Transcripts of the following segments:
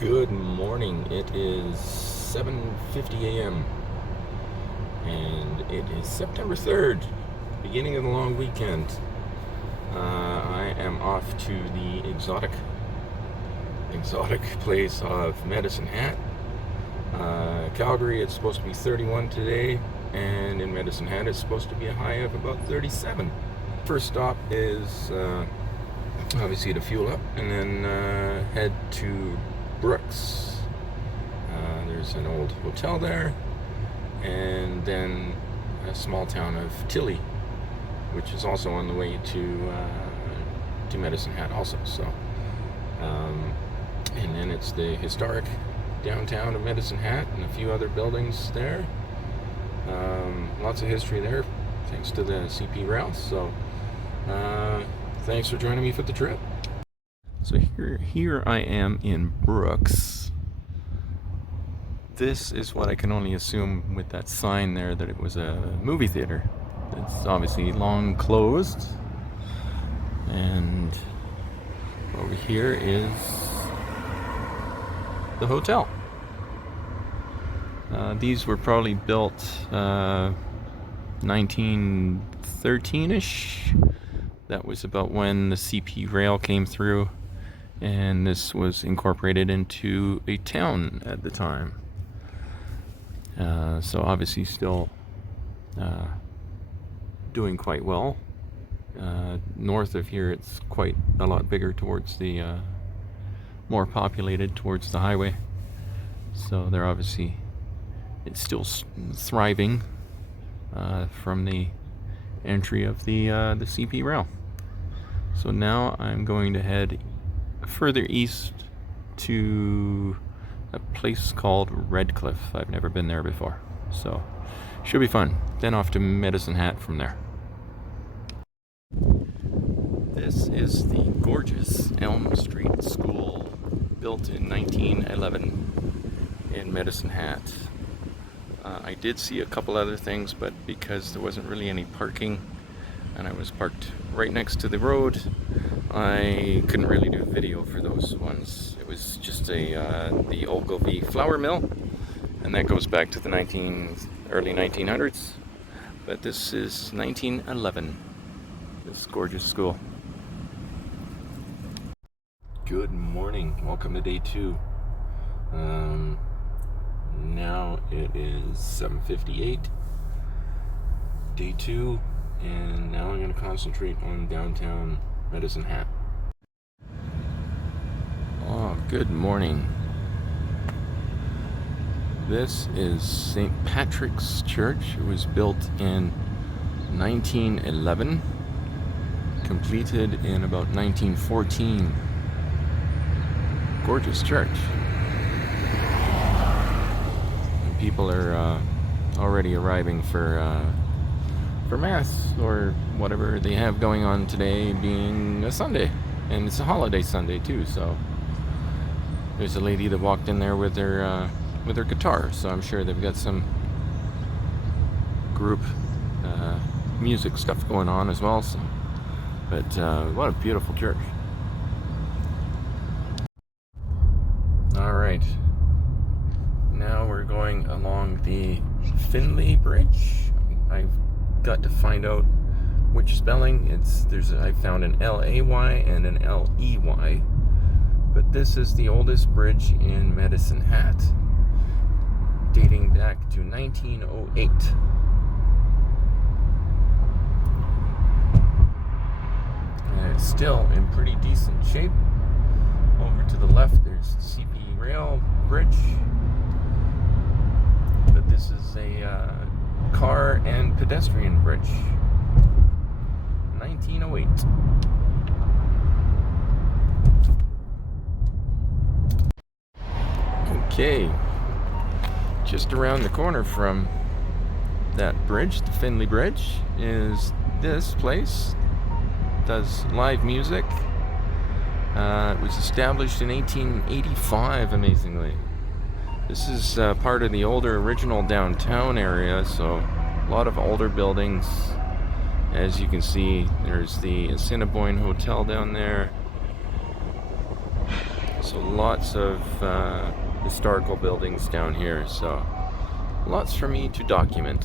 Good morning. It is 7:50 a.m. and it is September 3rd, beginning of the long weekend. I am off to the exotic place of Medicine Hat. Calgary, it's supposed to be 31 today, and in Medicine Hat, it's supposed to be a high of about 37. First stop is obviously to fuel up, and then head to Brooks. There's an old hotel there, and then a small town of Tilly, which is also on the way to Medicine Hat also. So, and then it's the historic downtown of Medicine Hat and a few other buildings there. Lots of history there, thanks to the CP rail. So, thanks for joining me for the trip. So here I am in Brooks. This is what I can only assume with that sign there, that it was a movie theater. It's obviously long closed. And over here is the hotel. These were probably built 1913-ish. That was about when the CP rail came through, and this was incorporated into a town at the time. So obviously still doing quite well. North of here, it's quite a lot bigger towards the more populated towards the highway. So they're obviously, it's still thriving from the entry of the CP rail. So now I'm going to head further east to a place called Redcliffe. I've never been there before, so should be fun. Then off to Medicine Hat from there. This is the gorgeous Elm Street School, built in 1911 in Medicine Hat. I did see a couple other things, but because there wasn't really any parking and I was parked right next to the road, I couldn't really do a video for those ones. It was just the Ogilvy flour mill, and that goes back to the early 1900s. But this is 1911, this gorgeous school. Good morning. Welcome to day 2. Now it is 7:58, day 2, and now I'm going to concentrate on downtown Medicine Hat. Oh, good morning. This is St. Patrick's Church. It was built in 1911, completed in about 1914. Gorgeous church. And people are already arriving for Mass or whatever they have going on today, being a Sunday, and it's a holiday Sunday too. So there's a lady that walked in there with her guitar, so I'm sure they've got some group music stuff going on as well. So, but what a beautiful church. All right, now we're going along the Finley Bridge. I've got to find out which spelling. I found an L-A-Y and an L-E-Y, but this is the oldest bridge in Medicine Hat, dating back to 1908. And it's still in pretty decent shape. Over to the left, there's the CP rail bridge, but this is a car and pedestrian bridge, 1908. Okay, just around the corner from that bridge, the Finley Bridge, is this place. It does live music. It was established in 1885, amazingly. This is part of the older original downtown area, so a lot of older buildings. As you can see, there's the Assiniboine Hotel down there. So lots of historical buildings down here, so lots for me to document.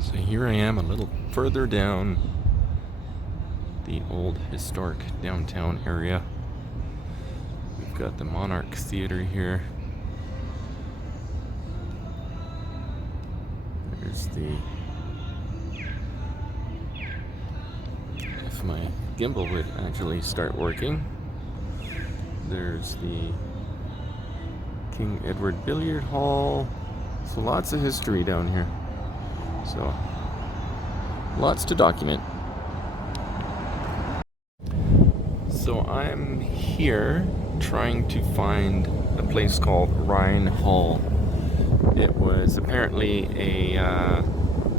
So here I am a little further down the old historic downtown area. We've got the Monarch Theater here. There's the... If my gimbal would actually start working. There's the King Edward Billiard Hall. So lots of history down here. So lots to document. So I'm here trying to find a place called Rhine Hall. It was apparently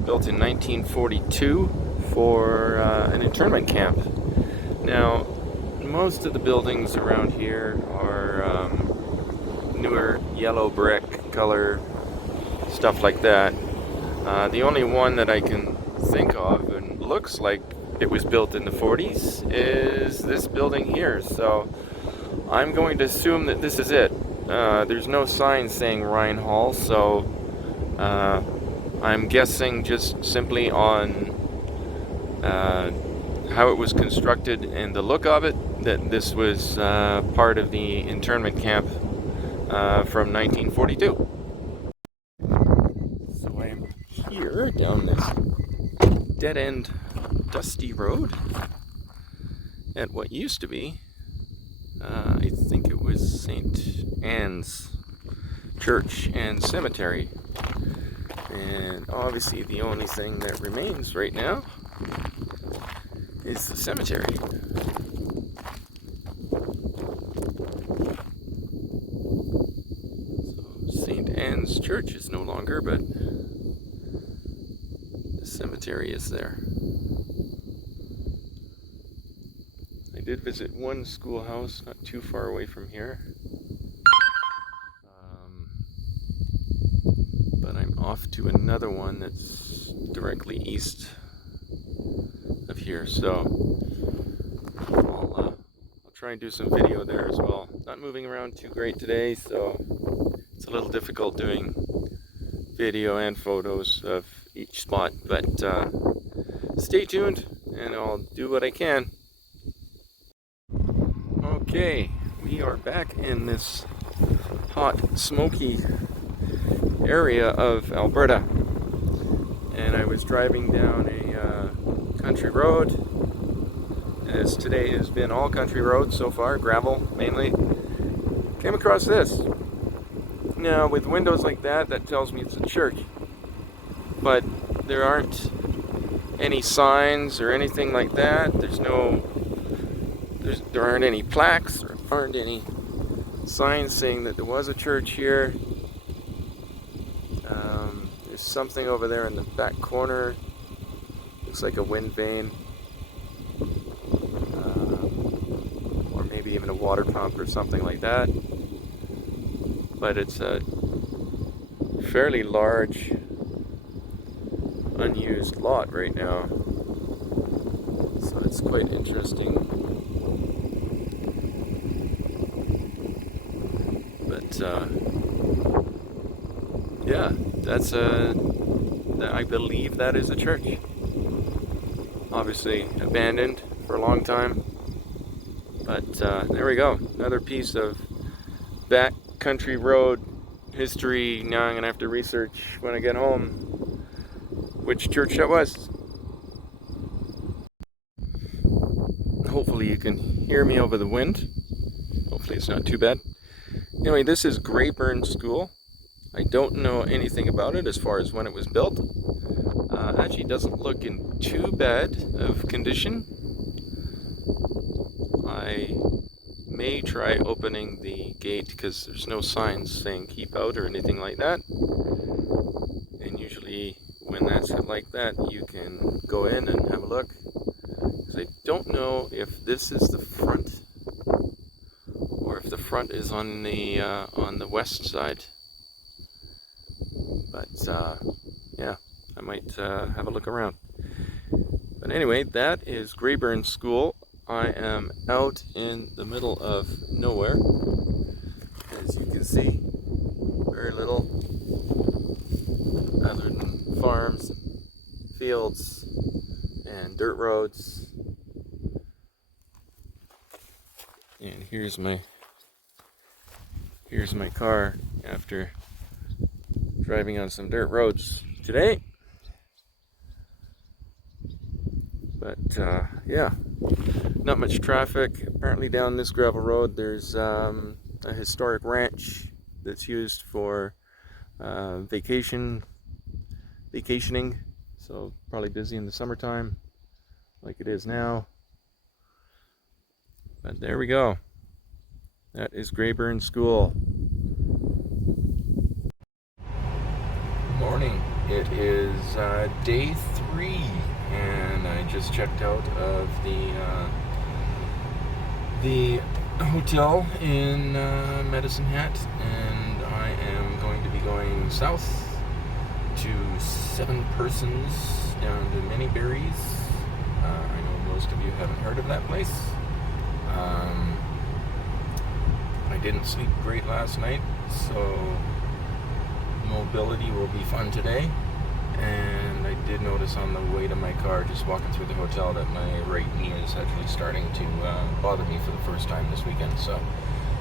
built in 1942 for an internment camp. Now, most of the buildings around here are newer yellow brick color, stuff like that. The only one that I can think of and looks like it was built in the 40s is this building here. So I'm going to assume that this is it. There's no sign saying Rhine Hall, so I'm guessing just simply on how it was constructed and the look of it that this was part of the internment camp from 1942. So I am here down this dead-end dusty road at what used to be, I think it was St. Anne's Church and Cemetery. And obviously the only thing that remains right now is the cemetery. So St. Anne's Church is no longer, but the cemetery is there. I did visit one schoolhouse not too far away from here. But I'm off to another one that's directly east of here, so I'll try and do some video there as well. Not moving around too great today, so it's a little difficult doing video and photos of each spot, but stay tuned and I'll do what I can. Okay, we are back in this hot, smoky area of Alberta, and I was driving down a country road, as today has been all country roads so far, gravel mainly. Came across this. Now with windows like that, that tells me it's a church, but there aren't any signs or anything like that. There aren't any plaques, there aren't any signs saying that there was a church here. There's something over there in the back corner. Looks like a wind vane. Or maybe even a water pump or something like that. But it's a fairly large unused lot right now. So it's quite interesting. But yeah, I believe that is a church. Obviously abandoned for a long time. But there we go. Another piece of back country road history. Now I'm going to have to research when I get home which church that was. Hopefully you can hear me over the wind. Hopefully it's not too bad. Anyway, this is Greyburn School. I don't know anything about it as far as when it was built. Actually doesn't look in too bad of condition. I may try opening the gate because there's no signs saying keep out or anything like that. And usually when that's like that, you can go in and have a look. Because I don't know if this is the front or if the front is on the west side. But yeah, I might have a look around. But anyway, that is Greyburn School. I am out in the middle of nowhere. As you can see, very little other than farms, fields, and dirt roads. And here's my car after driving on some dirt roads today. But yeah, not much traffic. Apparently down this gravel road there's a historic ranch that's used for vacationing. So probably busy in the summertime like it is now. But there we go. That is Greyburn School. Morning. It is day 3, and I just checked out of the hotel in Medicine Hat, and I am going to be going south to 7 Persons down to Many Berries. I know most of you haven't heard of that place. I didn't sleep great last night, so mobility will be fun today. And I did notice on the way to my car, just walking through the hotel, that my right knee is actually starting to bother me for the first time this weekend. So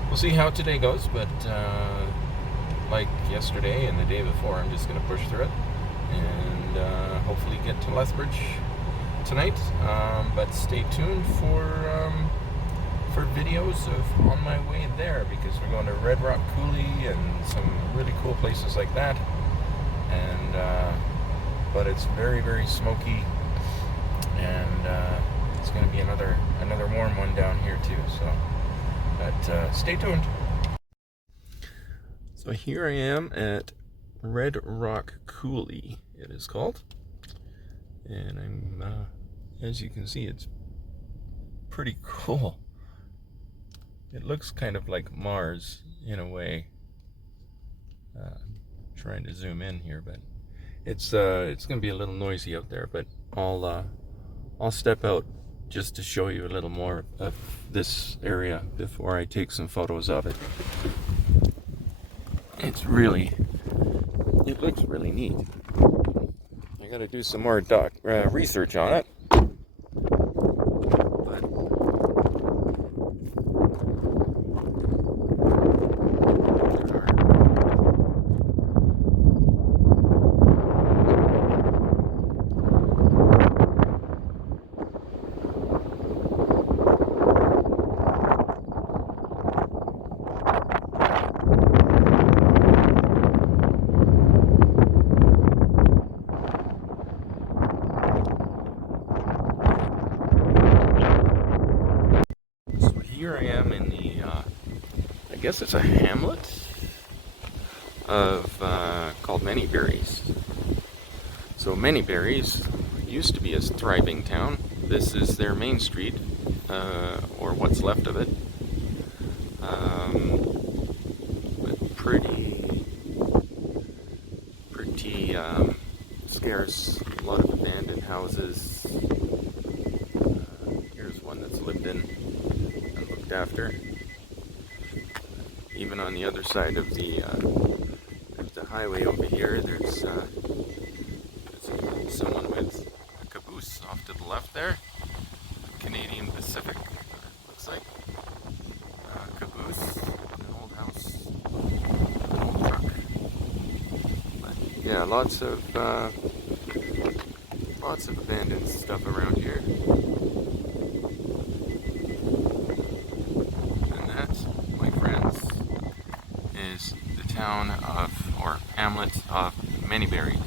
we'll see how today goes, but like yesterday and the day before, I'm just going to push through it and hopefully get to Lethbridge tonight. But stay tuned for videos of on my way there, because we're going to Red Rock Coulee and some really cool places like that. And but it's very, very smoky, and it's going to be another warm one down here too. So, but stay tuned. So here I am at Red Rock Coulee, it is called, and I'm as you can see, it's pretty cool. It looks kind of like Mars in a way. Trying to zoom in here, but it's gonna be a little noisy out there. But I'll step out just to show you a little more of this area before I take some photos of it. It looks really neat. I got to do some more research on it. Here I am in the, I guess it's a hamlet of called Many Berries. So Many Berries used to be a thriving town. This is their main street, or what's left of it. But pretty scarce. A lot of abandoned houses. Here's one that's lived in and looked after. Even on the other side of the highway over here, there's someone with a caboose off to the left there. Canadian Pacific, looks like. Caboose, an old house, an old truck. But yeah, lots of abandoned stuff around here. And that, my friends, is the town of, or hamlet of, Many Berries.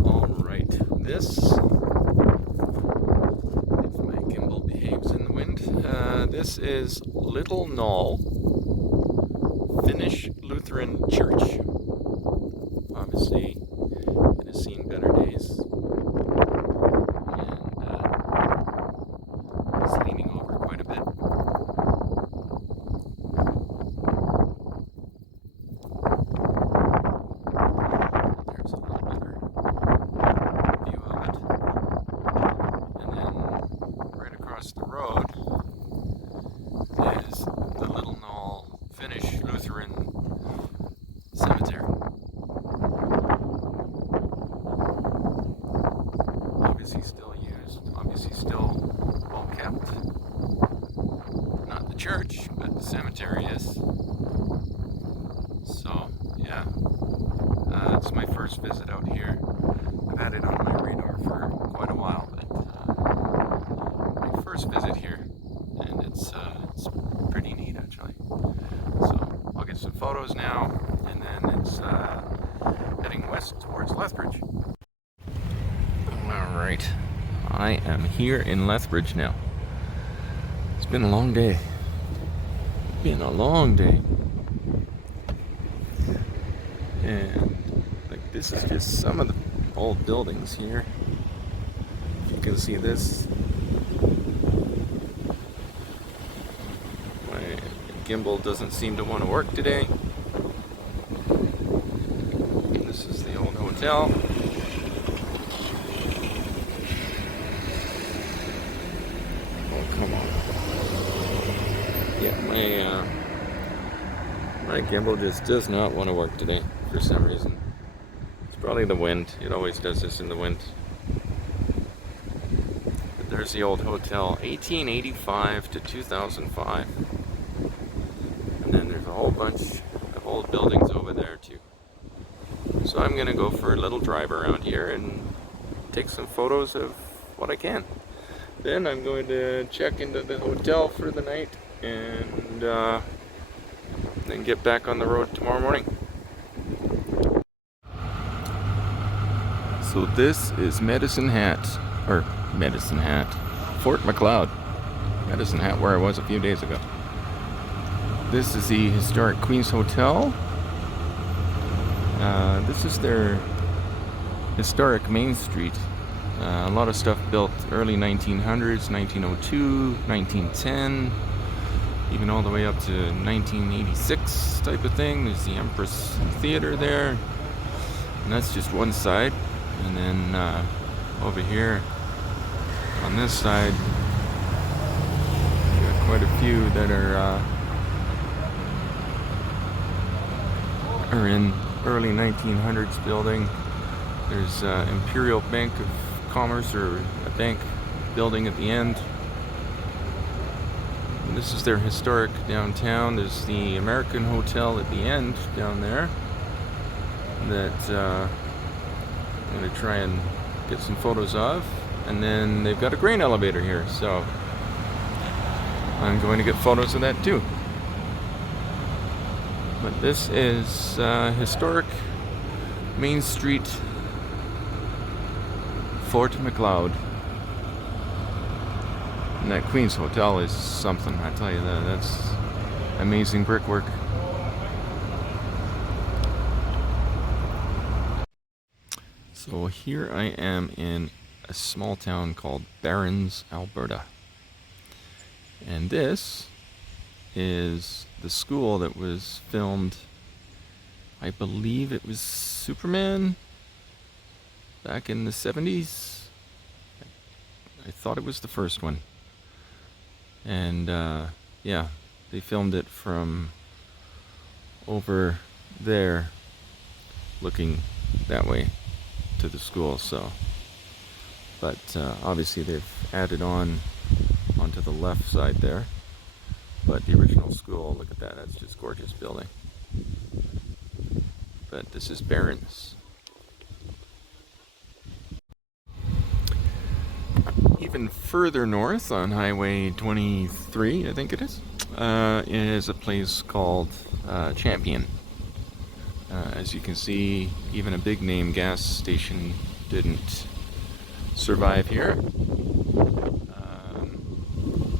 Alright, this, if my gimbal behaves in the wind, this is Little Knoll Finnish Lutheran Church. Obviously, it has seen better days. And it's leaning over quite a bit. There's a little better view of it. And then church, but the cemetery is. So, yeah, it's my first visit out here. I've had it on my radar for quite a while, but my first visit here, and it's pretty neat actually. So I'll get some photos now, and then it's heading west towards Lethbridge. Alright, I am here in Lethbridge now. It's been a long day. Been a long day. And like, this is just some of the old buildings here. You can see this. My gimbal doesn't seem to want to work today. This is the old hotel. Oh, come on. Yeah, my gimbal just does not want to work today for some reason. It's probably the wind. It always does this in the wind. But there's the old hotel, 1885 to 2005. And then there's a whole bunch of old buildings over there too. So I'm gonna go for a little drive around here and take some photos of what I can. Then I'm going to check into the hotel for the night and then get back on the road tomorrow morning. So this is Fort MacLeod. Medicine Hat, where I was a few days ago. This is the historic Queen's Hotel. This is their historic Main Street. A lot of stuff built early 1900s, 1902, 1910, even all the way up to 1986 type of thing. There's the Empress Theater there, and that's just one side. And then over here on this side, got quite a few that are in early 1900s building. There's Imperial Bank of Commerce, or a bank building at the end. And this is their historic downtown. There's the American Hotel at the end down there that I'm going to try and get some photos of. And then they've got a grain elevator here, so I'm going to get photos of that too. But this is historic Main Street, Fort MacLeod. And that Queen's Hotel is something, I tell you that. That's amazing brickwork. So here I am in a small town called Barons, Alberta. And this is the school that was filmed, I believe it was Superman back in the 70s. I thought it was the first one. And yeah, they filmed it from over there, looking that way to the school. So, but obviously they've added onto the left side there. But the original school, look at that, that's just gorgeous building. But this is Barons. Even further north on Highway 23, I think it is a place called Champion. As you can see, even a big name gas station didn't survive here.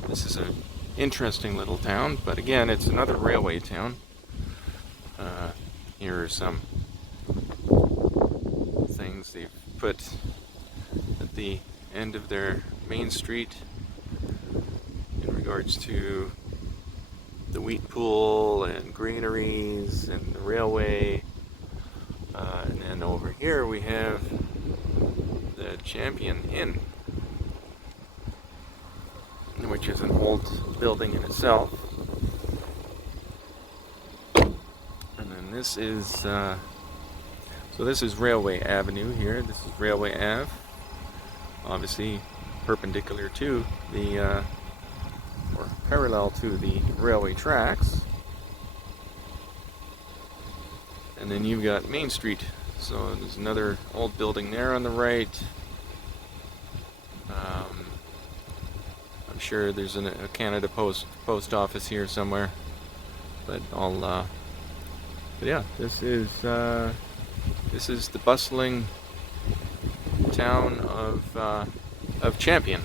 This is an interesting little town, but again, it's another railway town. Here are some things they've put at the end of their main street in regards to the wheat pool and granaries and the railway. And then over here we have the Champion Inn, which is an old building in itself. And then this is so this is Railway Avenue here. This is Railway Ave, obviously perpendicular to the or parallel to the railway tracks. And then you've got Main Street. So there's another old building there on the right. I'm sure there's a Canada Post Office here somewhere. But yeah, this is the bustling town of Champion.